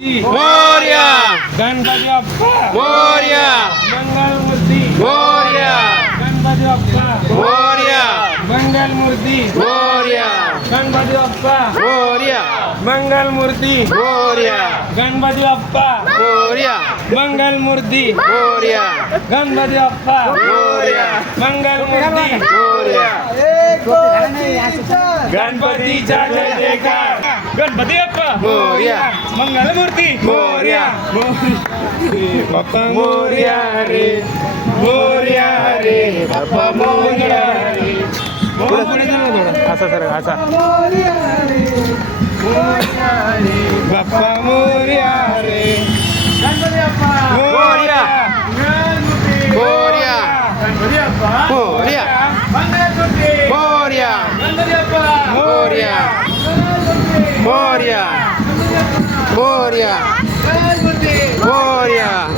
Moria dan Gajah Moria Bengal Murti Moria dan Gajah Moria Bengal Murti Moria dan Gajah Moria Bengal Murti Moria dan Gajah Moria Bengal Murti Moria dan Gajah Moria Bengal Murti Moria Ganpati Jaya Jaya Gan, berarti apa? Muria. Menggalang murti. Muria. Muria. Bapak Muria Muria Bapak Muria Muria Muria Bapak Muria Boria, Boria, Gloria.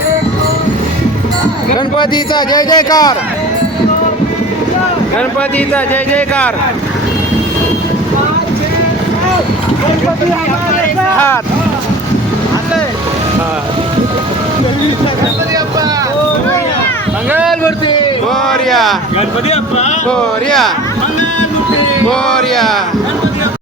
Ganpatita Jai Jaikar. Ganpatita Jai Kar, Ganpati apa? Ganpati apa? Ganpati apa?